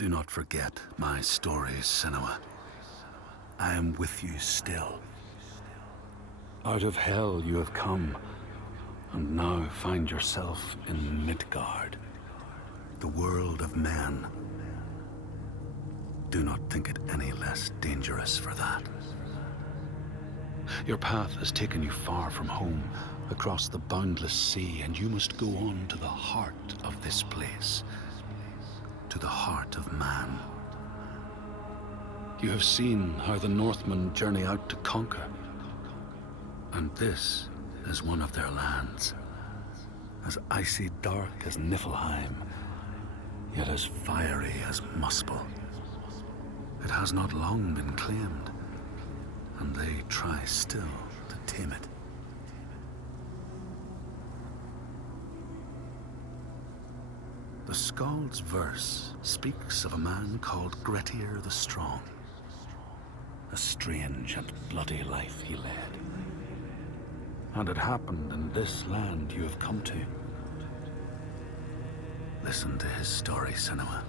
Do not forget my stories, Senua. I am with you still. Out of hell you have come, and now find yourself in Midgard, the world of men. Do not think it any less dangerous for that. Your path has taken you far from home, across the boundless sea, and you must go on to the heart of this place, to the heart of man. You have seen how the Northmen journey out to conquer, and this is one of their lands, as icy dark as Niflheim, yet as fiery as Muspel. It has not long been claimed, and they try still to tame it. The Skald's verse speaks of a man called Grettir the Strong. A strange and bloody life he led. And it happened in this land you have come to. Listen to his story, Senua,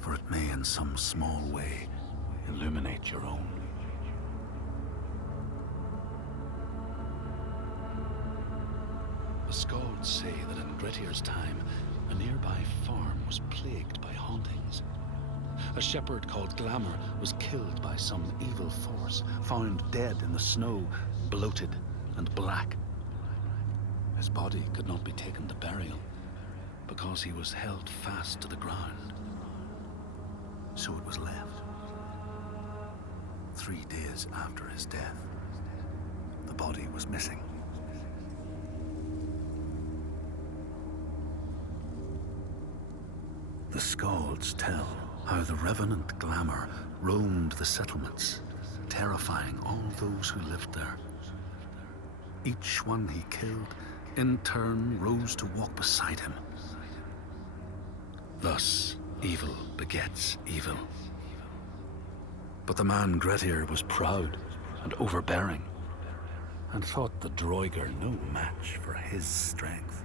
for it may in some small way illuminate your own. The Skalds say that in Grettir's time, a nearby farm was plagued by hauntings. A shepherd called Glamour was killed by some evil force, found dead in the snow, bloated and black. His body could not be taken to burial, because he was held fast to the ground. So it was left. 3 days after his death, the body was missing. The Skalds tell how the revenant Glamour roamed the settlements, terrifying all those who lived there. Each one he killed, in turn, rose to walk beside him. Thus, evil begets evil. But the man Grettir was proud and overbearing, and thought the Droiger no match for his strength.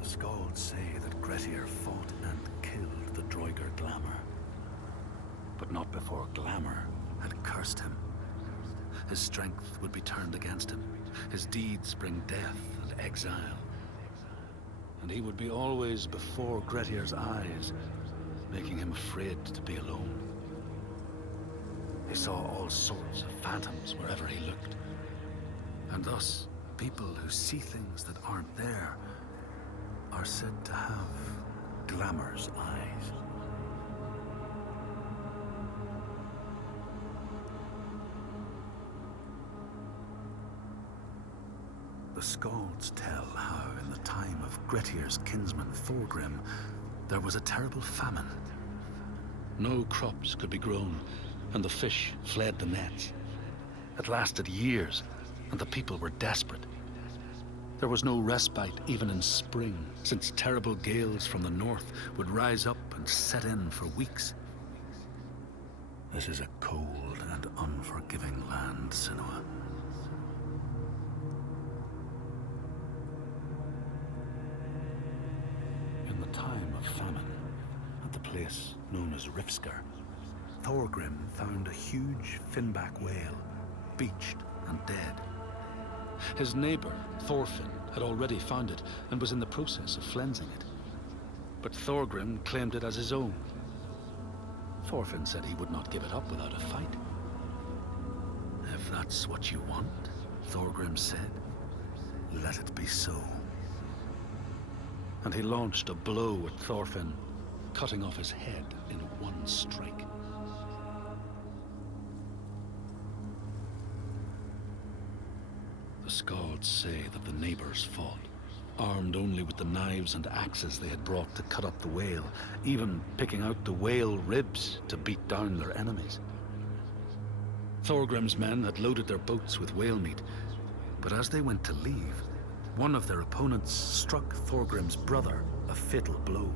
The Skalds say that Grettir fought and killed the Droiger Glamour, but not before Glamour had cursed him. His strength would be turned against him, his deeds bring death and exile, and he would be always before Grettir's eyes, making him afraid to be alone. He saw all sorts of phantoms wherever he looked, and thus people who see things that aren't there are said to have Glamour's eyes. The Skalds tell how in the time of Grettir's kinsman Thorgrim, there was a terrible famine. No crops could be grown, and the fish fled the nets. It lasted years, and the people were desperate. There was no respite even in spring, since terrible gales from the north would rise up and set in for weeks. This is a cold and unforgiving land, Senua. In the time of famine, at the place known as Rifskar, Thorgrim found a huge finback whale, beached and dead. His neighbor, Thorfinn, had already found it and was in the process of flensing it. But Thorgrim claimed it as his own. Thorfinn said he would not give it up without a fight. If that's what you want, Thorgrim said, let it be so. And he launched a blow at Thorfinn, cutting off his head in one strike. The Skalds say that the neighbors fought, armed only with the knives and axes they had brought to cut up the whale, even picking out the whale ribs to beat down their enemies. Thorgrim's men had loaded their boats with whale meat, but as they went to leave, one of their opponents struck Thorgrim's brother a fatal blow.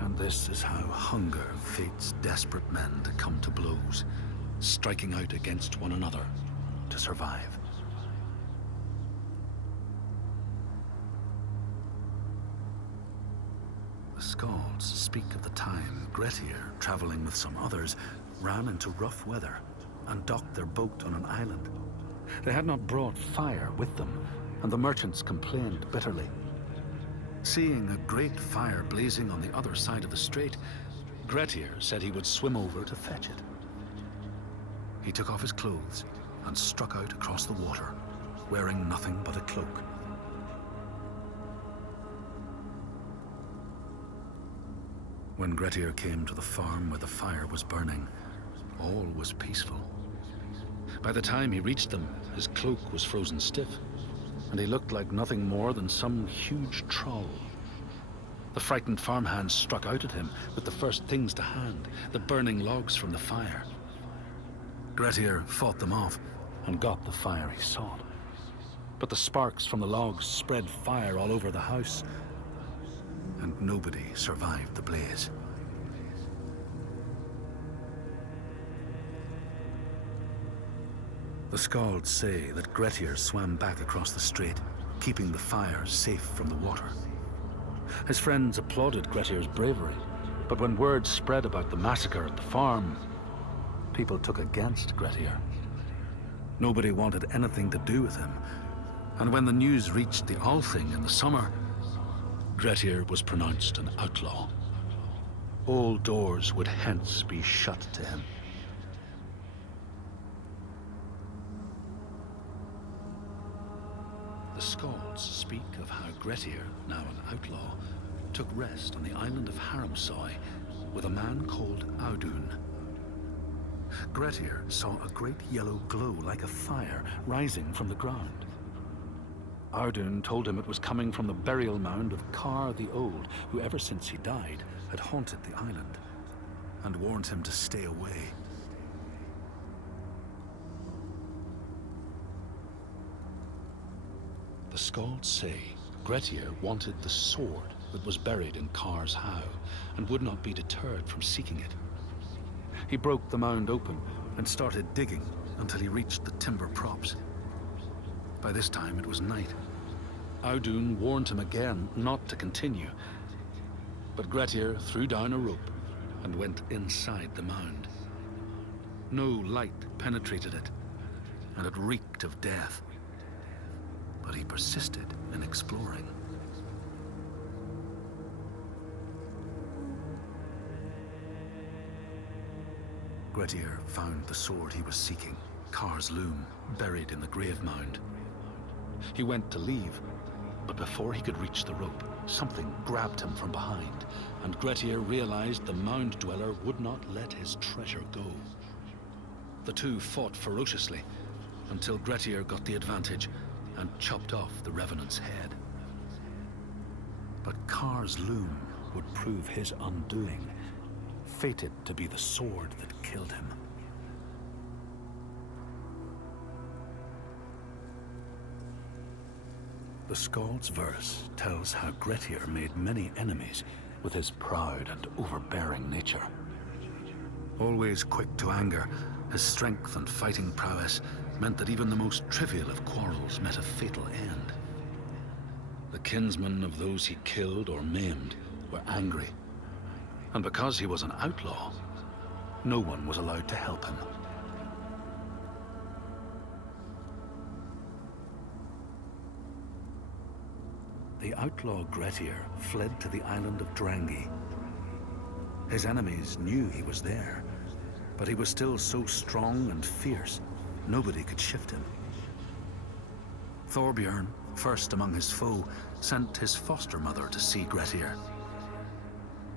And this is how hunger fates desperate men to come to blows, striking out against one another to survive. Skalds speak of the time Grettir, traveling with some others, ran into rough weather and docked their boat on an island. They had not brought fire with them, and the merchants complained bitterly. Seeing a great fire blazing on the other side of the strait, Grettir said he would swim over to fetch it. He took off his clothes and struck out across the water, wearing nothing but a cloak. When Grettir came to the farm where the fire was burning, all was peaceful. By the time he reached them, his cloak was frozen stiff, and he looked like nothing more than some huge troll. The frightened farmhands struck out at him with the first things to hand, the burning logs from the fire. Grettir fought them off and got the fire he sought. But the sparks from the logs spread fire all over the house, and nobody survived the blaze. The Skalds say that Grettir swam back across the strait, keeping the fire safe from the water. His friends applauded Grettir's bravery, but when word spread about the massacre at the farm, people took against Grettir. Nobody wanted anything to do with him, and when the news reached the Althing in the summer, Grettir was pronounced an outlaw. All doors would hence be shut to him. The Skalds speak of how Grettir, now an outlaw, took rest on the island of Lehrensäulen with a man called Audun. Grettir saw a great yellow glow like a fire rising from the ground. Audun told him it was coming from the burial mound of Kar the Old, who ever since he died had haunted the island, and warned him to stay away. The Skalds say Grettir wanted the sword that was buried in Kar's howe, and would not be deterred from seeking it. He broke the mound open and started digging until he reached the timber props. By this time it was night. Audun warned him again not to continue, but Grettir threw down a rope and went inside the mound. No light penetrated it, and it reeked of death. But he persisted in exploring. Grettir found the sword he was seeking, Kar's loom, buried in the grave mound. He went to leave, but before he could reach the rope, something grabbed him from behind, and Grettir realized the mound dweller would not let his treasure go. The two fought ferociously until Grettir got the advantage and chopped off the revenant's head. But Kar's loom would prove his undoing, fated to be the sword that killed him. The Skald's verse tells how Grettir made many enemies with his proud and overbearing nature. Always quick to anger, his strength and fighting prowess meant that even the most trivial of quarrels met a fatal end. The kinsmen of those he killed or maimed were angry, and because he was an outlaw, no one was allowed to help him. The outlaw Grettir fled to the island of Drangi. His enemies knew he was there, but he was still so strong and fierce, nobody could shift him. Thorbjorn, first among his foe, sent his foster mother to see Grettir.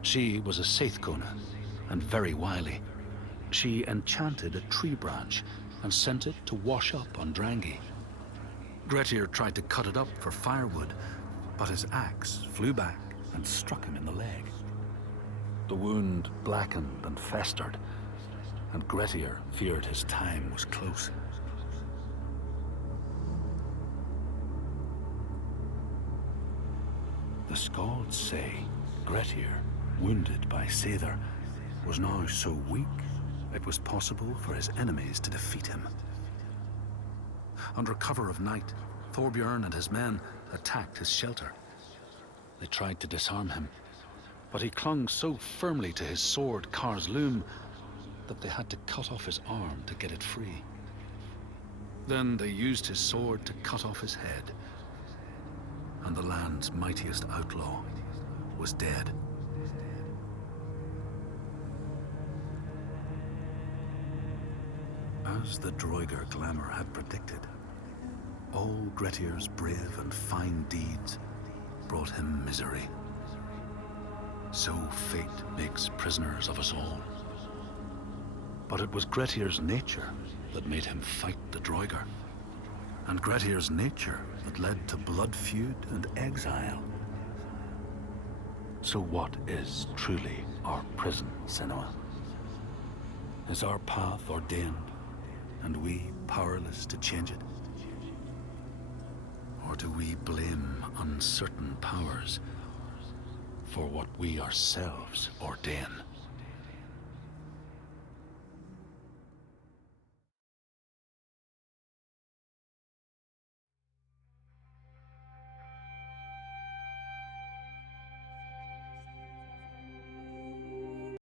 She was a Seithkona and very wily. She enchanted a tree branch and sent it to wash up on Drangi. Grettir tried to cut it up for firewood, but his axe flew back and struck him in the leg. The wound blackened and festered, and Grettir feared his time was close. The Skalds say Grettir, wounded by Seithr, was now so weak it was possible for his enemies to defeat him. Under cover of night, Thorbjorn and his men attacked his shelter. They tried to disarm him, But he clung so firmly to his sword, Car's loom, that they had to cut off his arm to get it free. Then they used his sword to cut off his head, and the land's mightiest outlaw was dead. As the Droigar glamour had predicted, all Grettir's brave and fine deeds brought him misery. So fate makes prisoners of us all. But it was Grettir's nature that made him fight the Droigar, and Grettir's nature that led to blood feud and exile. So what is truly our prison, Senua? Is our path ordained, and we powerless to change it? Or do we blame uncertain powers for what we ourselves ordain?